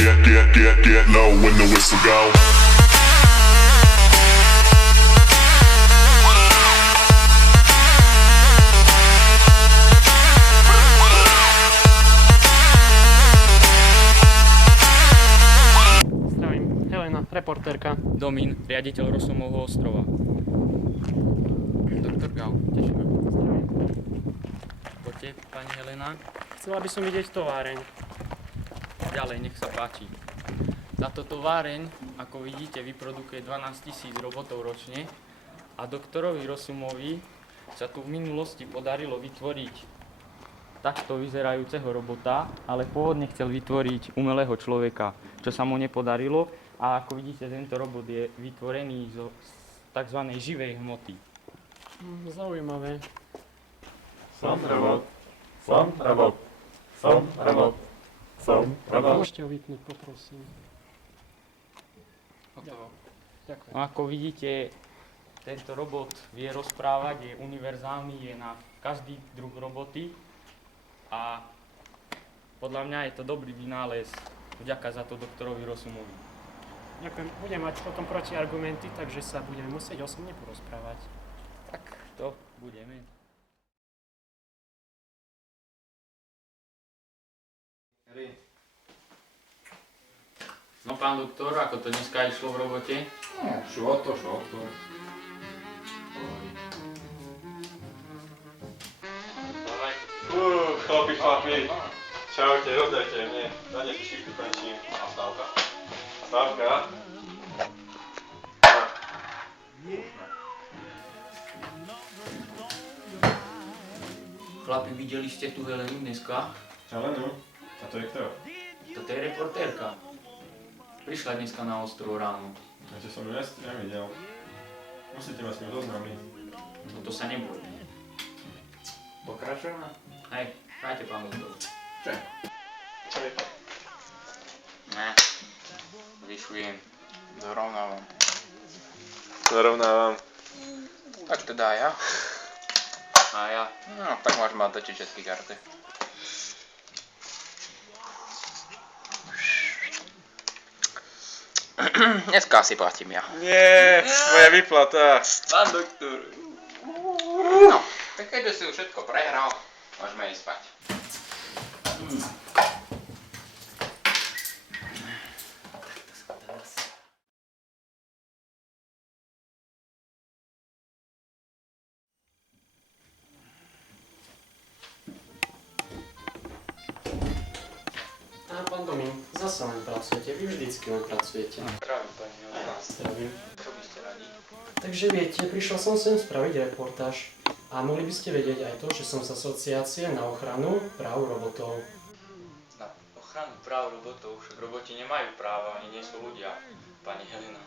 get low when the whistle go. Zdravím, Helena, reportérka. Domín, riaditeľ Rosomovho ostrova. Doktor Gau, tešíme. Poďte, pani Helena. Chcela by som vidieť továreň. Ďalej, nech sa páči. Táto továreň, ako vidíte, vyprodukuje 12 000 robotov ročne a doktorovi Rosumovi sa tu v minulosti podarilo vytvoriť takto vyzerajúceho robota, ale pôvodne chcel vytvoriť umelého človeka, čo sa mu nepodarilo a ako vidíte, tento robot je vytvorený zo tzv. Živej hmoty. Zaujímavé. Som robot. Môžete ho vypnúť, poprosím. Hotovo. Ďakujem. No ako vidíte, tento robot vie rozprávať, je univerzálny, je na každý druh roboty a podľa mňa je to dobrý vynález, vďaka za to doktorovi Rosumovi. Ďakujem. Budem mať potom protiargumenty, takže sa budeme musieť osobne porozprávať. Tak to budeme. No pán doktor, ako to dneska išlo v robote? Šlo to. Dávaj. Chlapi, čaute, rozdajte mne, dajte si šichtu končím. A stávka. Chlapi, videli ste tu Helenu dneska? Helenu? A to je kto? Toto je reportérka. Prišla dneska na ostrov ráno. Ešte som ju nevidel. Musíte ma s ňou zoznámiť. No to sa nebojme. Pokračujeme? Hej, dajte pán doktor. Čo je to? Ne, zvyšujem. Dorovnávam. Tak teda ja. A ja? No, tak môžeš mať točiť všetky karty. Dneska asi platím ja. Nie, moja vyplata. Pán doktor. No, tak keďže si už všetko prehral, môžeme ísť spať. A pán Domín, zase len pracujete, vy vždycky len pracujete. Zdravím, pani Helena. Zdravím. Čo by ste radi? Takže viete, prišiel som sem spraviť reportáž a mohli by ste vedieť aj to, že som z asociácie na ochranu práv robotov. Na ochranu práv robotov, však roboti nemajú práva, oni nie sú ľudia, pani Helena.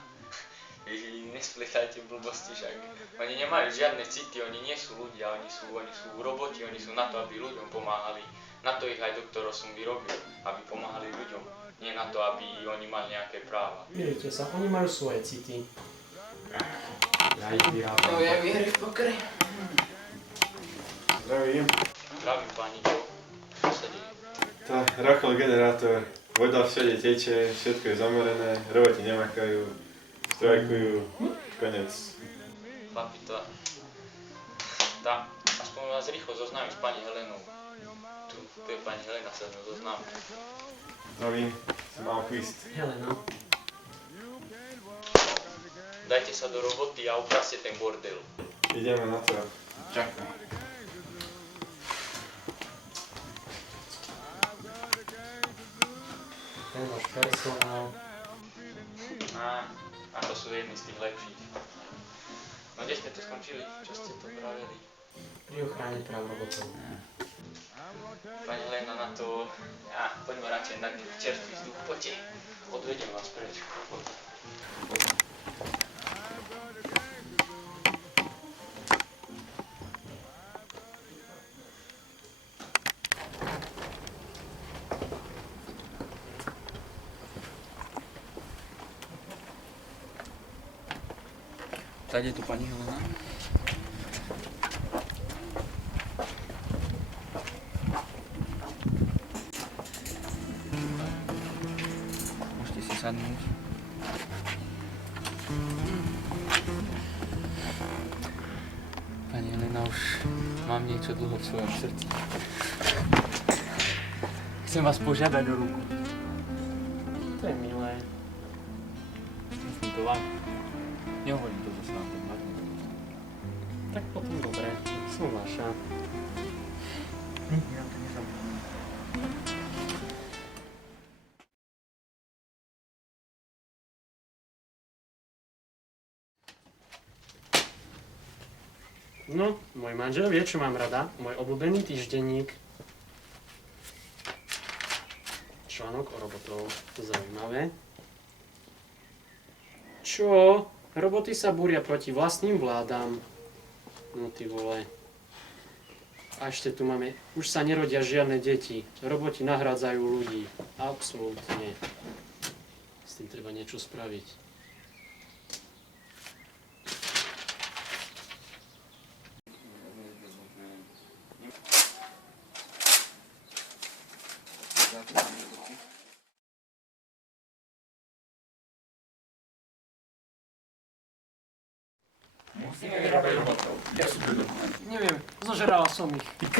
Vy nespletajte blbosti, však oni nemajú žiadne city, oni nie sú ľudia, oni sú roboti, oni sú na to, aby ľuďom pomáhali. Na to ich aj doktor Rosum vyrobil, aby pomáhali ľuďom, nie na to, aby oni mali nejaké práva. Milite sa, oni majú svoje city. Ja ich vyrábam. No ja viery v pokry. Zdravím. Zdravím pani, čo sa deje? Tá rachol generátor, voda všade teče, všetko je zamorené, roboti nemakajú, strajkujú, konec. Chlapi, aspoň vás rýchlo zoznámim s pani Helenou. Tu je pani Helena, sa s ňou zoznámim. Zdravím, som Alquist. Helena. Dajte sa do roboty a upraste ten bordel. Ideme na to. Ďakujem. Ten váš personál. A to sú jedni z tých lepších. No kde ste to skončili? Čo ste to pravili? Pri ochrane práv robotov. Pani Helena, na to... poďme radšej na čerstvý vzduch. Poďte, odvediem vás preč. Poďte. Tady je tu paní Helena. nič. Pani Elena, už mám niečo dlho v svojom srdci. Chcem vás požiadať o ruku. To je milé. Myslím to vám. Nehovorím to zase na tom vážne. Tak potom dobre, som vaša. Ja to nezabudnem. No, môj manžel vie, čo mám rada. Môj obľúbený týždenník. Článok o robotov. Zaujímavé. Čo? Roboty sa búria proti vlastným vládám. No ty vole. A ešte tu máme, už sa nerodia žiadne deti. Roboti nahrádzajú ľudí. Absolútne. S tým treba niečo spraviť. Neviem, zožerala som ich.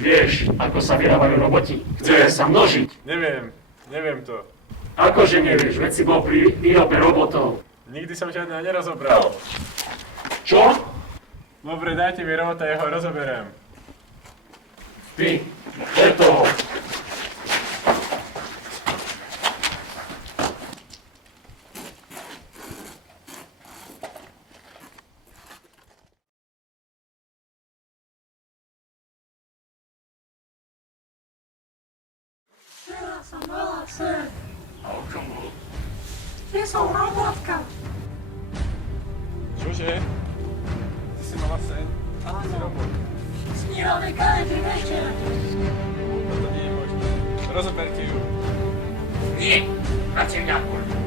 Vieš, ako sa vyrábajú roboti? Chce sa množiť. Neviem to. Akože nevieš, veď si bol pri výrobe robotov. Nikdy som žiadneho nerozobral. Čo? Dobre, dajte mi robota, ja ho rozoberiem. Ty, je toho. Teraz som mala sen. A o čom bol? Že som robotka. Čože? Ty si mala sen? Áno. Robot. Snívame každý večer. To nie je možné. Rozoberte ju. Nie, radšej mňa poď.